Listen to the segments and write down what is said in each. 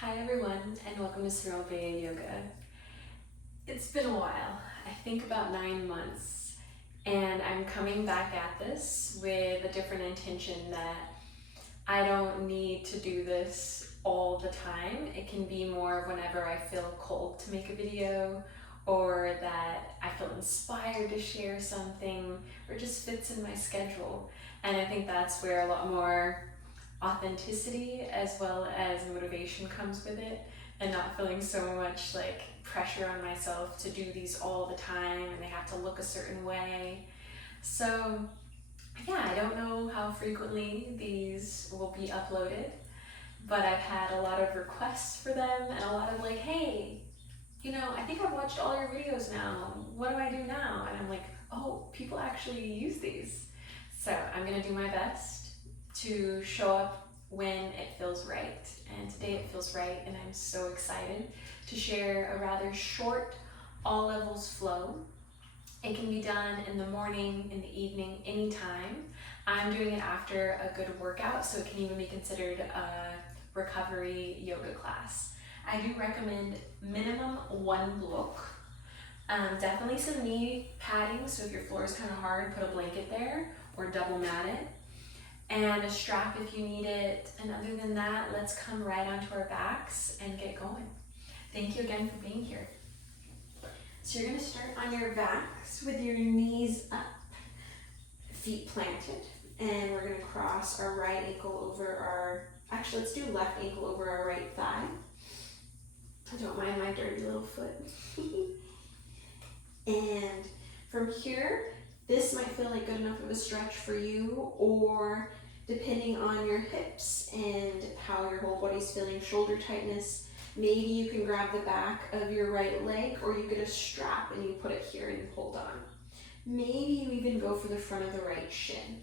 Hi everyone, and welcome to Sorrel Beya Yoga. It's been a while, I think about 9 months, and I'm coming back at this with a different intention that I don't need to do this all the time. It can be more whenever I feel called to make a video, or that I feel inspired to share something, or just fits in my schedule. And I think that's where a lot more authenticity as well as motivation comes with it, and not feeling so much like pressure on myself to do these all the time and they have to look a certain way. So yeah, I don't know how frequently these will be uploaded, but I've had a lot of requests for them and a lot of like, hey, I think I've watched all your videos now. What do I do now? And I'm like, oh, people actually use these. So I'm gonna do my best to show up when it feels right. And today it feels right, and I'm so excited to share a rather short all levels flow. It can be done in the morning, in the evening, anytime. I'm doing it after a good workout, so it can even be considered a recovery yoga class. I do recommend minimum 1 block. Definitely some knee padding, so if your floor is kind of hard, put a blanket there or double mat it. And a strap if you need it. And other than that, let's come right onto our backs and get going. Thank you again for being here. So you're gonna start on your backs with your knees up, feet planted. And we're gonna cross our right ankle over actually let's do left ankle over our right thigh. I don't mind my dirty little foot. And from here, this might feel like good enough of a stretch for you, or depending on your hips and how your whole body's feeling, shoulder tightness, maybe you can grab the back of your right leg, or you get a strap and you put it here and you hold on. Maybe you even go for the front of the right shin.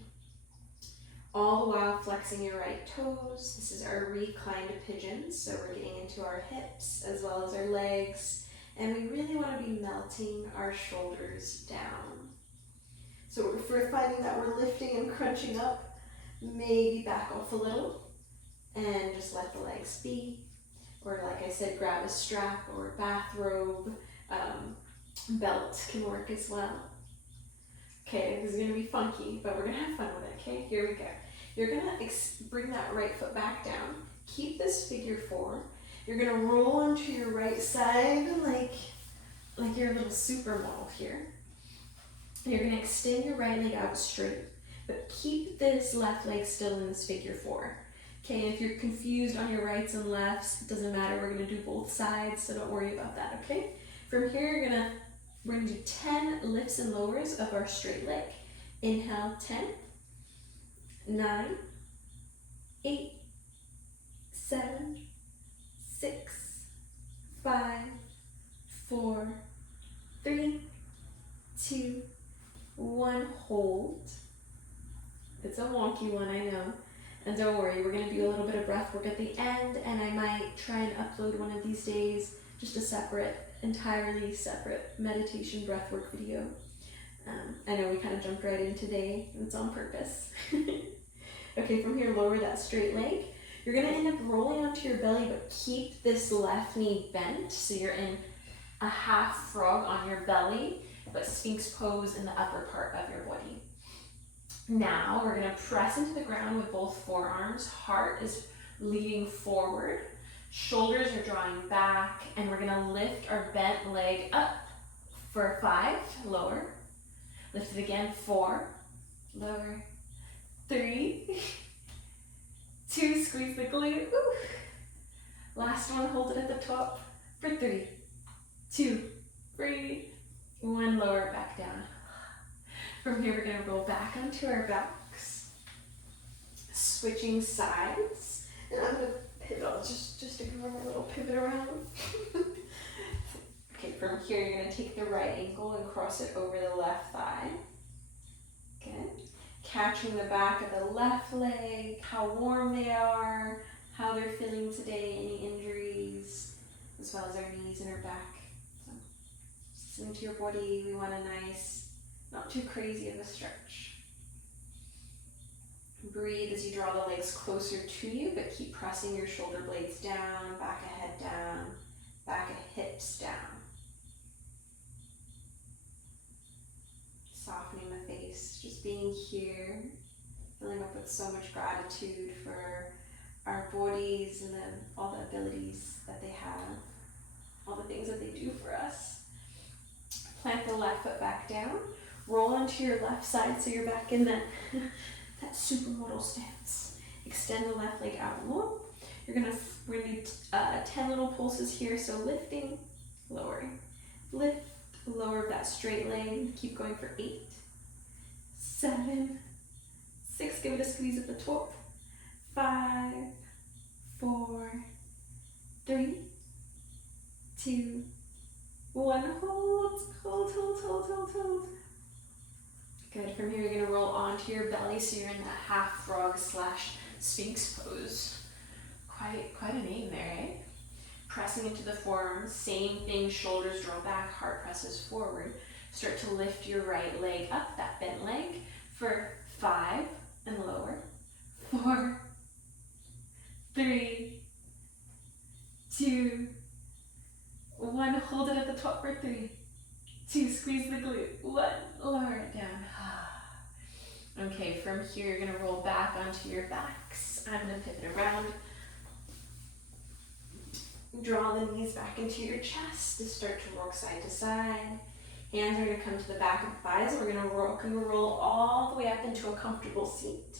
All the while flexing your right toes. This is our reclined pigeon, so we're getting into our hips as well as our legs, and we really want to be melting our shoulders down. So if we're finding that we're lifting and crunching up, maybe back off a little and just let the legs be. Or like I said, grab a strap or a bathrobe. Belt can work as well. Okay, this is going to be funky, but we're going to have fun with it, okay? Here we go. You're going to bring that right foot back down. Keep this figure 4. You're going to roll onto your right side like you're a little supermodel here. You're going to extend your right leg out straight, but keep this left leg still in this figure 4. Okay, if you're confused on your rights and lefts, it doesn't matter. We're going to do both sides, so don't worry about that, okay? From here, we're going to do 10 lifts and lowers of our straight leg. Inhale, 10, 9, 8, 7, 6, 5, 4, 3, 2, 1, hold. It's a wonky one, I know. And don't worry, we're going to do a little bit of breath work at the end, and I might try and upload one of these days, just a entirely separate meditation breath work video. I know we kind of jumped right in today, and it's on purpose. Okay, from here, lower that straight leg. You're going to end up rolling onto your belly, but keep this left knee bent, so you're in a half frog on your belly, but Sphinx pose in the upper part of your body. Now we're going to press into the ground with both forearms. Heart is leading forward. Shoulders are drawing back, and we're going to lift our bent leg up for 5, lower. Lift it again, 4, lower. 3, 2, squeeze the glute. Ooh. Last one, hold it at the top for 3, 2, 3, 1, lower, back down. From here, we're going to roll back onto our backs, switching sides, and I'm going to pivot. I'll just ignore my little pivot around. Okay, from here, you're going to take the right ankle and cross it over the left thigh. Good. Catching the back of the left leg, how warm they are, how they're feeling today, any injuries, as well as our knees and our back. So, listening to your body, we want a nice, not too crazy of a stretch. Breathe as you draw the legs closer to you, but keep pressing your shoulder blades down, back of head down, back of hips down. Softening the face, just being here, filling up with so much gratitude for our bodies and all the abilities that they have, all the things that they do for us. Plant the left foot back down, roll onto your left side so you're back in that supermodel stance. Extend the left leg out long. We're gonna need 10 little pulses here, so lifting, lowering, lift, lower that straight leg, keep going for 8, 7, 6, give it a squeeze at the top, 5, 4, 3, 2, 1, hold. Good, from here you're gonna roll onto your belly so you're in that half frog / sphinx pose. Quite a name there, eh? Pressing into the forearms, same thing, shoulders draw back, heart presses forward. Start to lift your right leg up, that bent leg, for 5 and lower, 4, 3, 2, 1, hold it at the top for 3, 2, squeeze the glute, 1, lower it down. Okay, from here you're gonna roll back onto your backs. I'm gonna pivot around. Draw the knees back into your chest to start to rock side to side. Hands are gonna come to the back of the thighs, and we're gonna roll all the way up into a comfortable seat.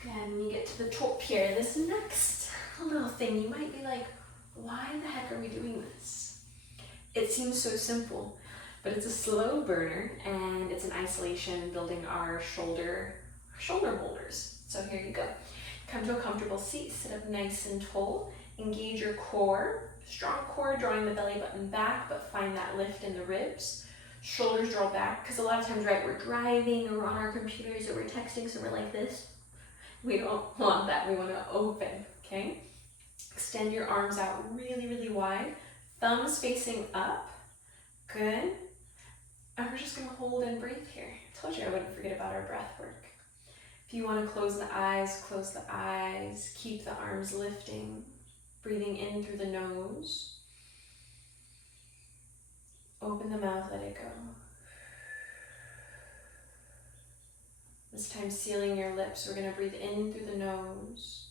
Again, when you get to the top here, this next little thing, you might be like, why the heck are we doing this? It seems so simple, but it's a slow burner, and it's an isolation building our shoulder holders. So here you go. Come to a comfortable seat, sit up nice and tall, engage your core, strong core, drawing the belly button back, but find that lift in the ribs. Shoulders draw back, because a lot of times, right, we're driving or we're on our computers or we're texting, so we're like this. We don't want that, we want to open, okay? Extend your arms out really, really wide, thumbs facing up, good. And we're just gonna hold and breathe here. I told you I wouldn't forget about our breath work. If you want to close the eyes, keep the arms lifting, breathing in through the nose. Open the mouth, let it go. This time sealing your lips, we're going to breathe in through the nose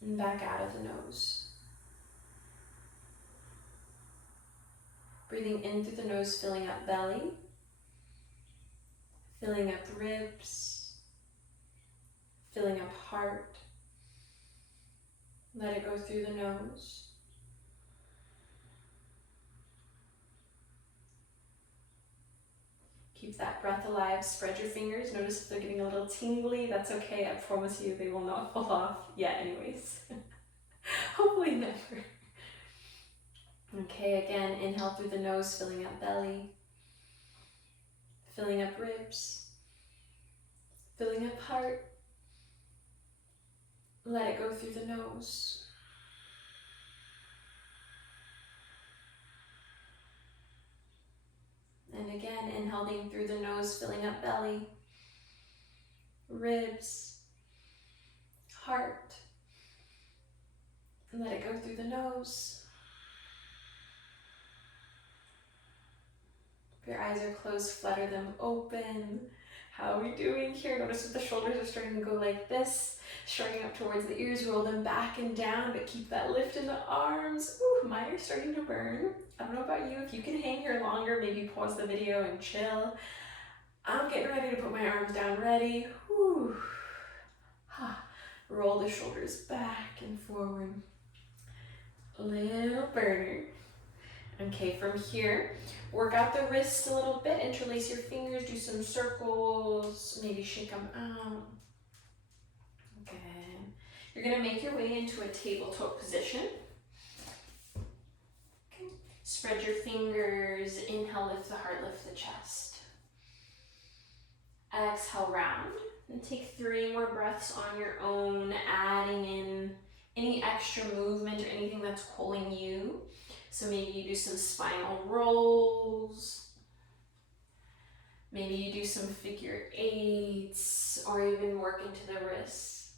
and back out of the nose. Breathing in through the nose, filling up belly, filling up ribs, filling up heart. Let it go through the nose. Keep that breath alive. Spread your fingers. Notice if they're getting a little tingly. That's okay. I promise you they will not fall off yet anyways. Hopefully never. Okay, again, inhale through the nose, filling up belly, filling up ribs, filling up heart. Let it go through the nose. And again, inhaling through the nose, filling up belly, ribs, heart. And let it go through the nose. If your eyes are closed, flutter them open. How are we doing here? Notice that the shoulders are starting to go like this, shrugging up towards the ears, roll them back and down, but keep that lift in the arms. Ooh, mine are starting to burn. I don't know about you. If you can hang here longer, maybe pause the video and chill. I'm getting ready to put my arms down, ready. Whew. Roll the shoulders back and forward. Little burner. Okay, from here, work out the wrists a little bit, interlace your fingers, do some circles, maybe shake them out. Good. You're gonna make your way into a tabletop position. Okay. Spread your fingers, inhale, lift the heart, lift the chest. Exhale, round, and take 3 more breaths on your own, adding in any extra movement or anything that's pulling you. So maybe you do some spinal rolls, Maybe you do some figure eights or even work into the wrists.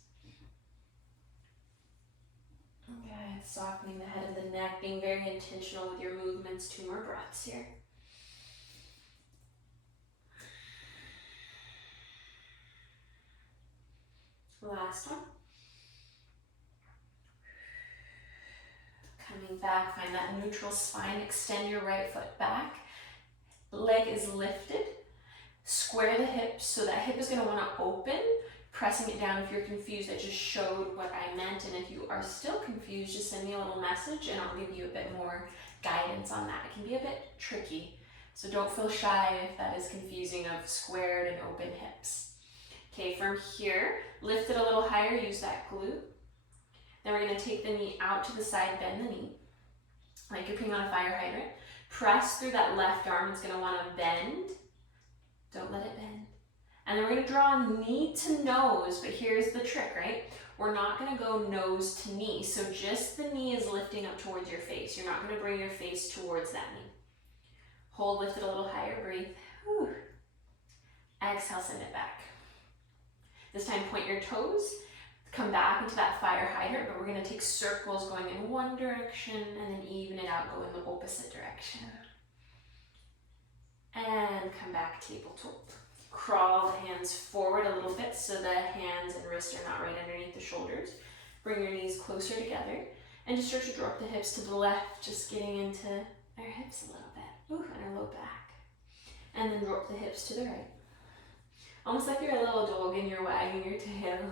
Good, softening the head of the neck, being very intentional with your movements. 2 more breaths here. Last one. Coming back, find that neutral spine, extend your right foot back. Leg is lifted. Square the hips, so that hip is going to want to open, pressing it down. If you're confused, I just showed what I meant, and if you are still confused, just send me a little message and I'll give you a bit more guidance on that. It can be a bit tricky, so don't feel shy if that is confusing of squared and open hips. Okay, from here, lift it a little higher, use that glute. Then we're going to take the knee out to the side, bend the knee, like you're peeing on a fire hydrant. Press through that left arm, it's going to want to bend. Don't let it bend. And then we're going to draw knee to nose, but here's the trick, right? We're not going to go nose to knee, so just the knee is lifting up towards your face. You're not going to bring your face towards that knee. Hold, lift it a little higher, breathe. Whew. Exhale, send it back. This time point your toes, come back into that fire hydrant, but we're going to take circles going in one direction and then even it out, go in the opposite direction. And come back, tabletop. Crawl the hands forward a little bit so the hands and wrists are not right underneath the shoulders. Bring your knees closer together and just start to drop the hips to the left, just getting into our hips a little bit. Ooh, and our low back. And then drop the hips to the right. Almost like you're a little dog and you're wagging your tail.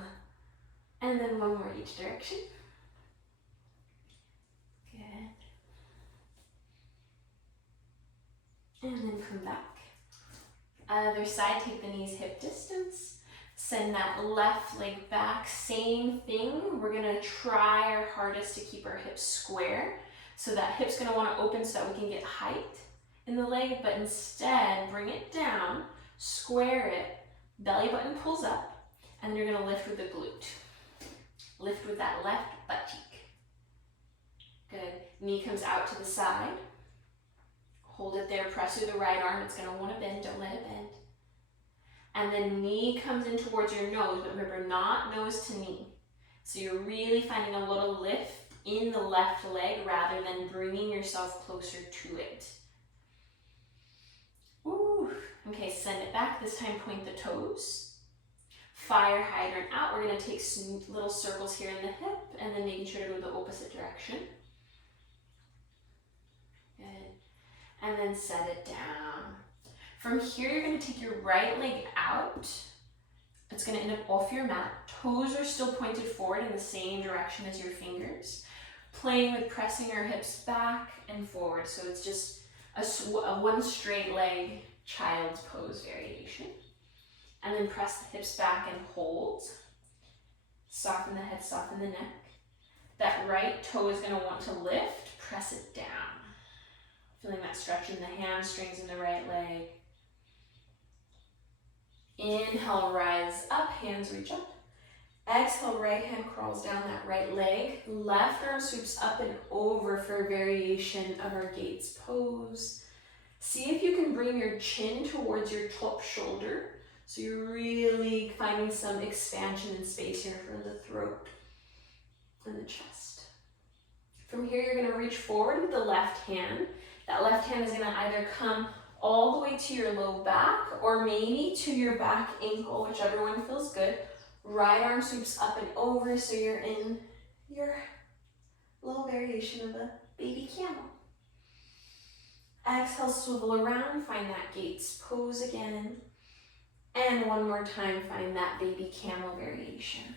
And then one more each direction. Good. And then come back. Other side, take the knees hip distance. Send that left leg back. Same thing. We're gonna try our hardest to keep our hips square. So that hip's gonna wanna open so that we can get height in the leg, but instead bring it down, square it, belly button pulls up, and then you're gonna lift with the glute. Lift with that left butt cheek. Good. Knee comes out to the side. Hold it there, press through the right arm. It's gonna wanna bend, don't let it bend. And then knee comes in towards your nose, but remember, not nose to knee. So you're really finding a little lift in the left leg rather than bringing yourself closer to it. Woo. Okay, send it back. This time point the toes. Fire hydrant out. We're gonna take some little circles here in the hip and then making sure to go the opposite direction. Good. And then set it down. From here, you're gonna take your right leg out. It's gonna end up off your mat. Toes are still pointed forward in the same direction as your fingers. Playing with pressing your hips back and forward. So it's just a one straight leg child's pose variation. And then press the hips back and hold. Soften the head, soften the neck. That right toe is gonna want to lift, press it down. Feeling that stretch in the hamstrings in the right leg. Inhale, rise up, hands reach up. Exhale, right hand crawls down that right leg. Left arm sweeps up and over for a variation of our gates pose. See if you can bring your chin towards your top shoulder. So you're really finding some expansion and space here for the throat and the chest. From here, you're gonna reach forward with the left hand. That left hand is gonna either come all the way to your low back or maybe to your back ankle, whichever one feels good. Right arm sweeps up and over so you're in your little variation of a baby camel. Exhale, swivel around, find that gates pose again. And one more time, find that baby camel variation.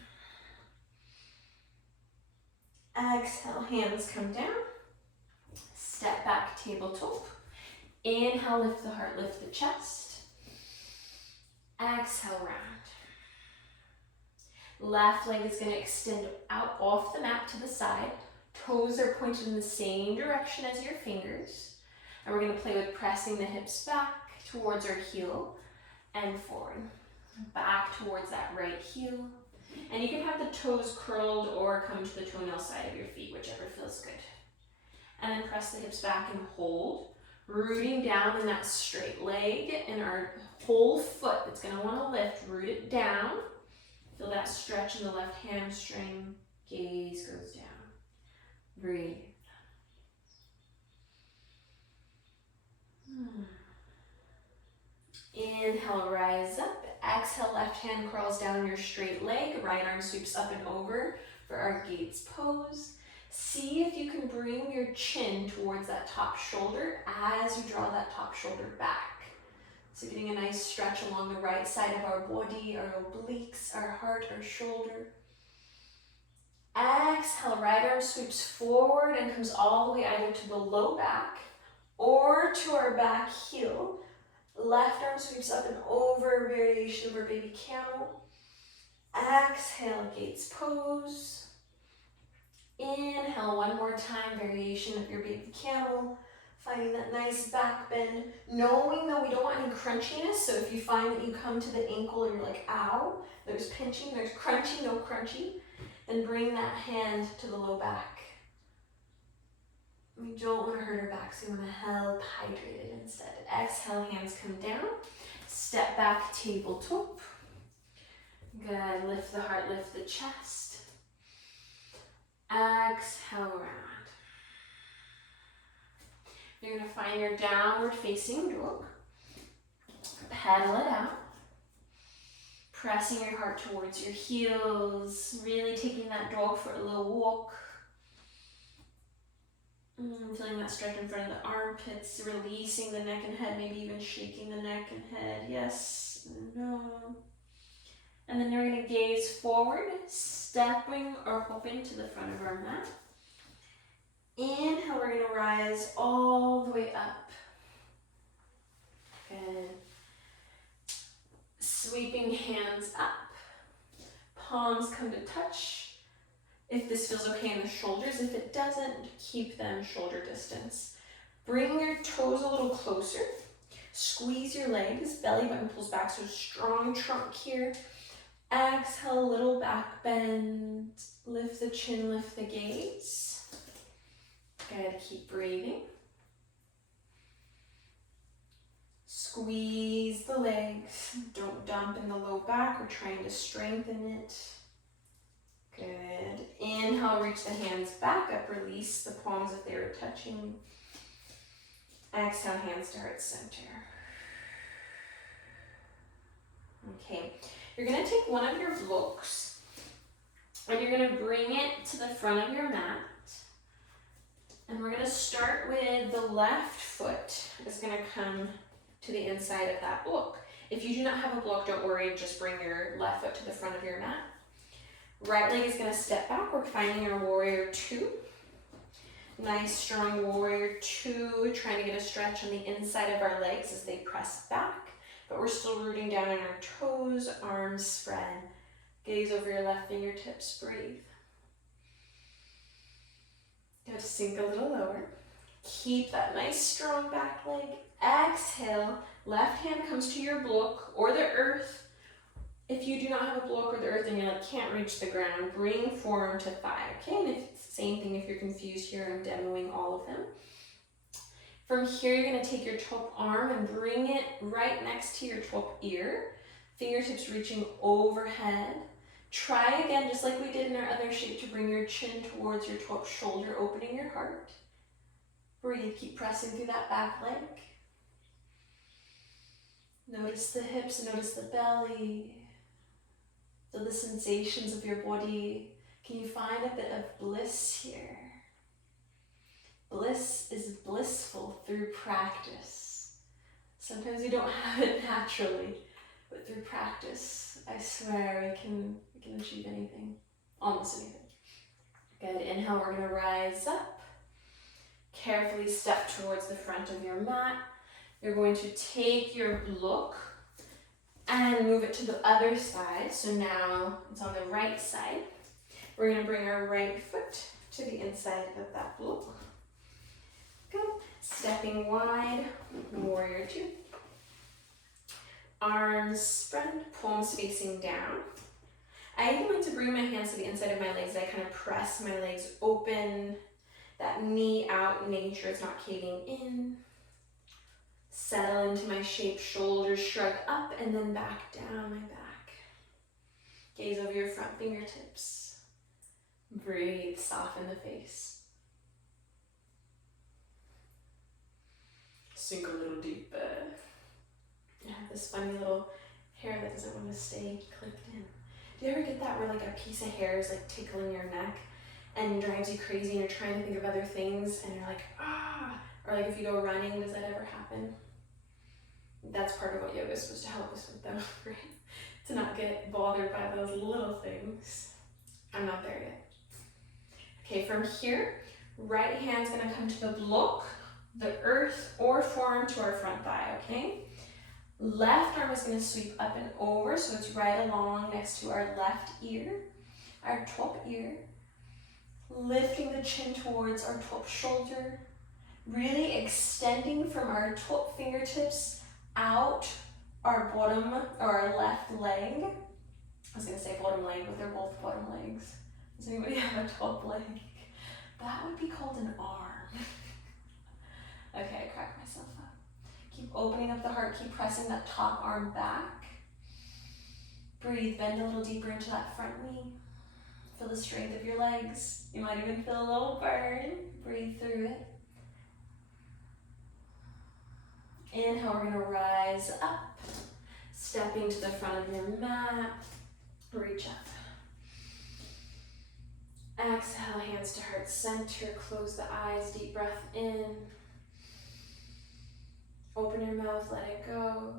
Exhale, hands come down. Step back, tabletop. Inhale, lift the heart, lift the chest. Exhale, round. Left leg is going to extend out off the mat to the side. Toes are pointed in the same direction as your fingers. And we're going to play with pressing the hips back towards our heel and forward. Back towards that right heel. And you can have the toes curled or come to the toenail side of your feet, whichever feels good. And then press the hips back and hold. Rooting down in that straight leg and our whole foot that's going to want to lift. Root it down. Feel that stretch in the left hamstring. Gaze goes down. Breathe. Inhale, rise up. Exhale, left hand crawls down your straight leg. Right arm sweeps up and over for our gates pose. See if you can bring your chin towards that top shoulder as you draw that top shoulder back. So getting a nice stretch along the right side of our body, our obliques, our heart, our shoulder. Exhale, right arm sweeps forward and comes all the way either to the low back or to our back heel. Left arm sweeps up and over, variation of our baby camel. Exhale, gates pose. Inhale, one more time, variation of your baby camel. Finding that nice back bend. Knowing that we don't want any crunchiness, so if you find that you come to the ankle and you're like, ow, there's pinching, there's crunchy, no crunchy, then bring that hand to the low back. We don't want to hurt our back, so we want to help hydrate it instead. Exhale, hands come down. Step back, tabletop. Good, lift the heart, lift the chest. Exhale, round. You're going to find your downward facing dog. Pedal it out. Pressing your heart towards your heels. Really taking that dog for a little walk. Feeling that stretch in front of the armpits. Releasing the neck and head. Maybe even shaking the neck and head. Yes, no. And then you're going to gaze forward. Stepping or hopping to the front of our mat. Inhale, we're going to rise all the way up. Good. Sweeping hands up. Palms come to touch. If this feels okay in the shoulders, if it doesn't, keep them shoulder distance. Bring your toes a little closer. Squeeze your legs. Belly button pulls back, so strong trunk here. Exhale, a little back bend. Lift the chin, lift the gaze. Good, keep breathing. Squeeze the legs. Don't dump in the low back. We're trying to strengthen it. Good. Inhale, reach the hands back up. Release the palms if they were touching. Exhale, hands to heart center. Okay. You're going to take one of your blocks and you're going to bring it to the front of your mat. And we're going to start with the left foot is going to come to the inside of that block. If you do not have a block, don't worry, just bring your left foot to the front of your mat. Right leg is going to step back. We're finding our warrior two. Nice strong warrior two, trying to get a stretch on the inside of our legs as they press back. But we're still rooting down on our toes, arms spread. Gaze over your left fingertips, breathe. Go to sink a little lower. Keep that nice strong back leg. Exhale, left hand comes to your block or the earth. If you do not have a block or the earth and you can't reach the ground, bring forearm to thigh, okay? And it's the same thing if you're confused here, I'm demoing all of them. From here, you're gonna take your top arm and bring it right next to your top ear. Fingertips reaching overhead. Try again, just like we did in our other shape, to bring your chin towards your top shoulder, opening your heart. Breathe, keep pressing through that back leg. Notice the hips, notice the belly. Feel the sensations of your body. Can you find a bit of bliss here? Bliss is blissful through practice. Sometimes we don't have it naturally, but through practice, I swear we can achieve anything, almost anything. Good, inhale, we're gonna rise up. Carefully step towards the front of your mat. You're going to take your block and move it to the other side. So now it's on the right side. We're gonna bring our right foot to the inside of that block. Good, stepping wide, warrior two. Arms spread, palms facing down. I even like to bring my hands to the inside of my legs. I kind of press my legs open. That knee out nature is not caving in. Settle into my shape, shoulders shrug up and then back down my back. Gaze over your front fingertips. Breathe, soften the face. Sink a little deeper. I have this funny little hair that doesn't want to stay clipped in. Do you ever get that where like a piece of hair is like tickling your neck and drives you crazy and you're trying to think of other things and you're like, ah, or like if you go running, does that ever happen? That's part of what yoga is supposed to help us with though, right? To not get bothered by those little things. I'm not there yet. Okay, from here, right hand's gonna come to the block, the earth or forearm to our front thigh, okay? Left arm is gonna sweep up and over, so it's right along next to our left ear, our top ear. Lifting the chin towards our top shoulder, really extending from our top fingertips out our bottom or our left leg. I was gonna say bottom leg, but they're both bottom legs. Does anybody have a top leg? That would be called an arm. Okay, I cracked myself up. Keep opening up the heart, keep pressing that top arm back. Breathe, bend a little deeper into that front knee. Feel the strength of your legs. You might even feel a little burn. Breathe through it. Inhale, we're gonna rise up. Stepping to the front of your mat. Reach up. Exhale, hands to heart center. Close the eyes, deep breath in. Open your mouth, let it go.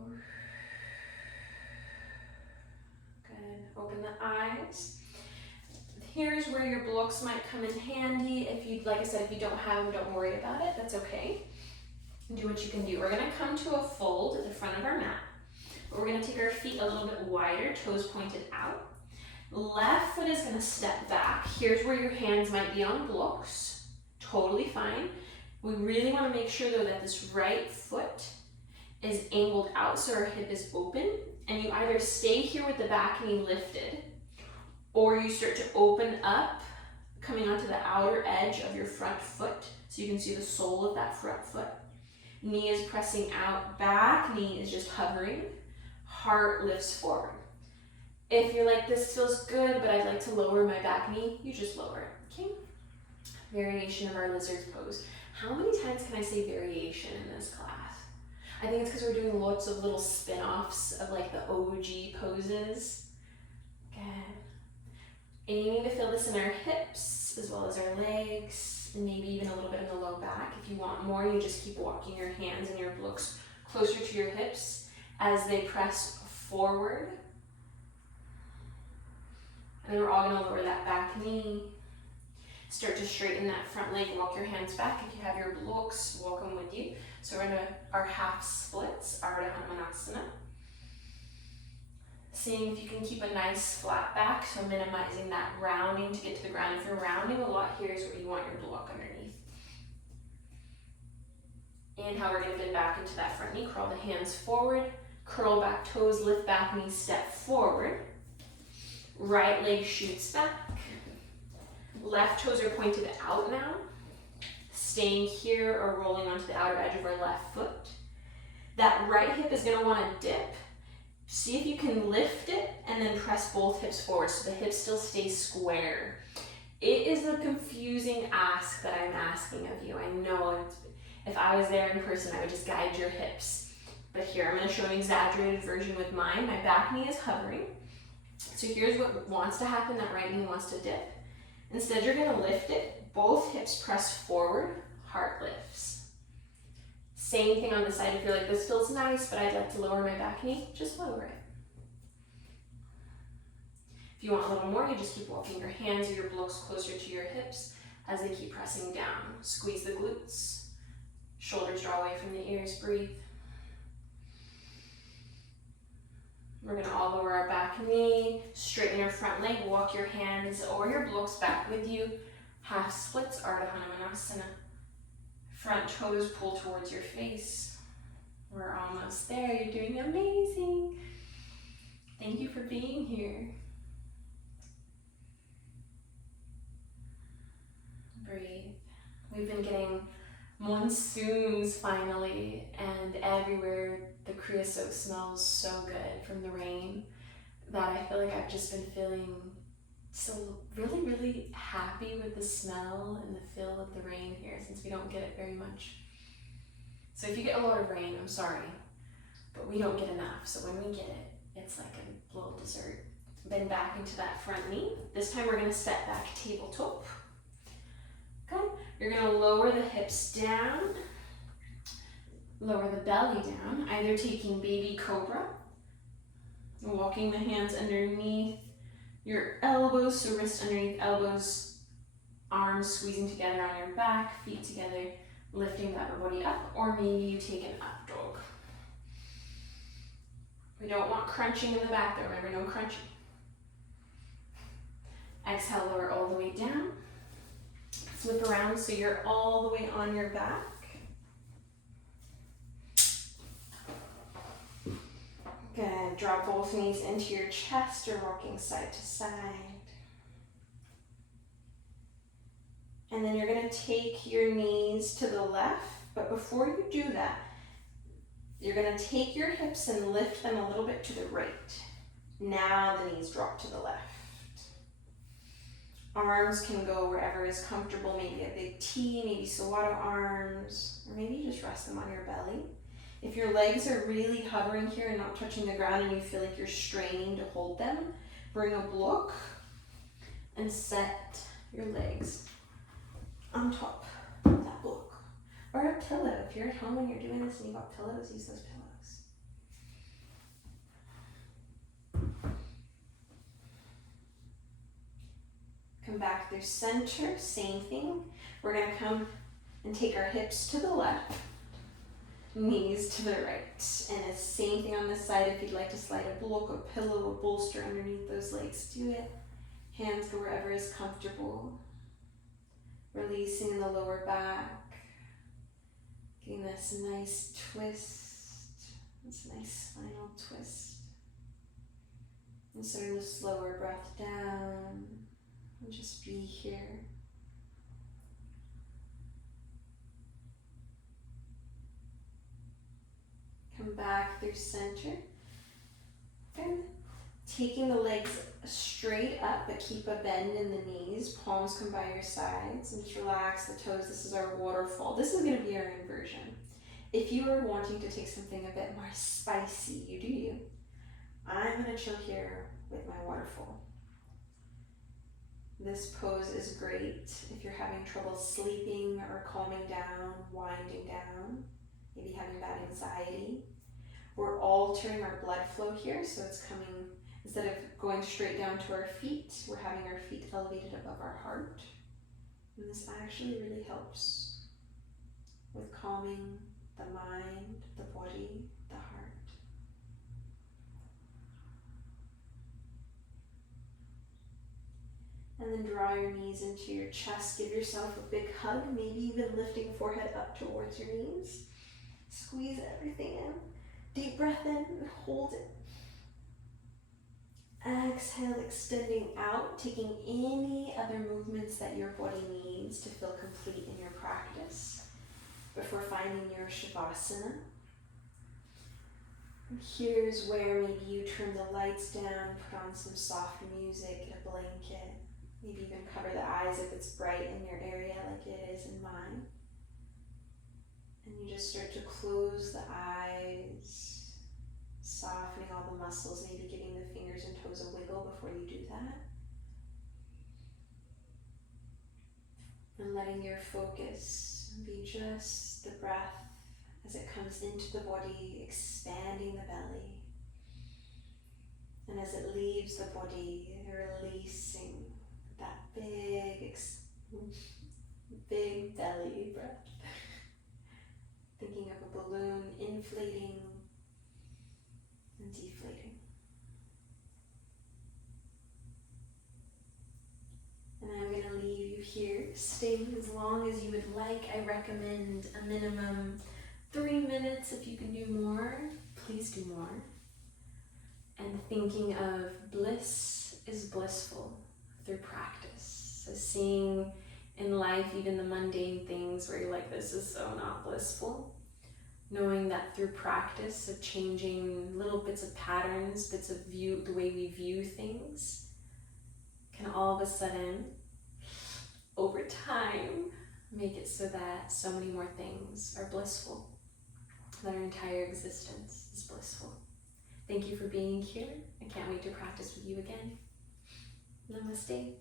Good. Open the eyes. Here's where your blocks might come in handy. If you, like I said, if you don't have them, don't worry about it. That's okay. Do what you can do. We're gonna come to a fold at the front of our mat. We're gonna take our feet a little bit wider, toes pointed out. Left foot is gonna step back. Here's where your hands might be on blocks. Totally fine. We really wanna make sure though that this right foot is angled out so our hip is open, and you either stay here with the back knee lifted, or you start to open up, coming onto the outer edge of your front foot so you can see the sole of that front foot. Knee is pressing out, back knee is just hovering, heart lifts forward. If you're like, this feels good, but I'd like to lower my back knee, you just lower it, okay? Variation of our lizard pose. How many times can I say variation in this class? I think it's because we're doing lots of little spin-offs of like the OG poses. Good. Aiming to feel this in our hips as well as our legs, and maybe even a little bit in the low back. If you want more, you just keep walking your hands and your blocks closer to your hips as they press forward. And then we're all gonna lower that back knee. Start to straighten that front leg, walk your hands back. If you have your blocks, walk them with you. So we're gonna, our half splits, Ardha Hanumanasana. Seeing if you can keep a nice flat back, so minimizing that rounding to get to the ground. If you're rounding a lot, here's where you want your block underneath. Inhale, we're gonna bend back into that front knee, curl the hands forward, curl back toes, lift back knee, step forward. Right leg shoots back. Left toes are pointed out now. Staying here or rolling onto the outer edge of our left foot. That right hip is gonna wanna dip. See if you can lift it and then press both hips forward so the hip still stays square. It is a confusing ask that I'm asking of you. I know if I was there in person, I would just guide your hips. But here, I'm gonna show an exaggerated version with mine. My back knee is hovering. So here's what wants to happen, that right knee wants to dip. Instead, you're gonna lift it, both hips press forward, heart lifts. Same thing on the side. If you're like, this feels nice, but I'd like to lower my back knee, just lower it. If you want a little more, you just keep walking your hands or your blocks closer to your hips as they keep pressing down. Squeeze the glutes, shoulders draw away from the ears, breathe. We're gonna all lower our back knee, straighten your front leg, walk your hands or your blocks back with you. Half splits, Ardha Hanumanasana. Front toes pull towards your face. We're almost there, you're doing amazing. Thank you for being here. Breathe. We've been getting monsoons finally, and everywhere the creosote smells so good from the rain that I feel like I've just been feeling so really happy with the smell and the feel of the rain here, since we don't get it very much. So if you get a lot of rain, I'm sorry, but we don't get enough. So when we get it, it's like a little dessert. Bend back into that front knee. This time we're gonna step back tabletop. Okay, you're gonna lower the hips down, lower the belly down, either taking baby cobra, walking the hands underneath your elbows, so wrist underneath elbows, arms squeezing together on your back, feet together, lifting that body up, or maybe you take an up dog. We don't want crunching in the back though, remember, no crunching. Exhale, lower all the way down. Flip around so you're all the way on your back. Good, drop both knees into your chest or rocking side to side. And then you're gonna take your knees to the left, but before you do that, you're gonna take your hips and lift them a little bit to the right. Now the knees drop to the left. Arms can go wherever is comfortable, maybe a big T, maybe Sawato arms, or maybe you just rest them on your belly. If your legs are really hovering here and not touching the ground and you feel like you're straining to hold them, bring a block and set your legs on top of that block. Or a pillow. If you're at home and you're doing this and you got pillows, use those pillows. Come back through center, same thing. We're gonna come and take our hips to the left, knees to the right. And the same thing on this side. If you'd like to slide a block, a pillow, a bolster underneath those legs, do it. Hands go wherever is comfortable. Releasing in the lower back. Getting this nice twist, this nice spinal twist. And starting to slow our breath down. And just be here. Come back through center. And taking the legs straight up, but keep a bend in the knees. Palms come by your sides. And just relax the toes. This is our waterfall. This is going to be our inversion. If you are wanting to take something a bit more spicy, you do you. I'm going to chill here with my waterfall. This pose is great if you're having trouble sleeping or calming down, winding down, maybe having bad anxiety. We're altering our blood flow here, so it's coming, instead of going straight down to our feet, we're having our feet elevated above our heart. And this actually really helps with calming the mind, the body, the heart. And then draw your knees into your chest. Give yourself a big hug, maybe even lifting forehead up towards your knees. Squeeze everything in. Deep breath in and hold it. Exhale, extending out, taking any other movements that your body needs to feel complete in your practice before finding your Savasana. And here's where maybe you turn the lights down, put on some soft music, get a blanket. Maybe even cover the eyes if it's bright in your area like it is in mine. And you just start to close the eyes, softening all the muscles, maybe giving the fingers and toes a wiggle before you do that. And letting your focus be just the breath as it comes into the body, expanding the belly. And as it leaves the body, releasing that big belly breath. Thinking of a balloon inflating and deflating. And I'm going to leave you here, staying as long as you would like. I recommend a minimum 3 minutes. If you can do more, please do more. And thinking of bliss is blissful through practice. So seeing in life, even the mundane things where you're like, this is so not blissful. Knowing that through practice of changing little bits of patterns, bits of view, the way we view things, can all of a sudden, over time, make it so that so many more things are blissful, that our entire existence is blissful. Thank you for being here. I can't wait to practice with you again. Namaste.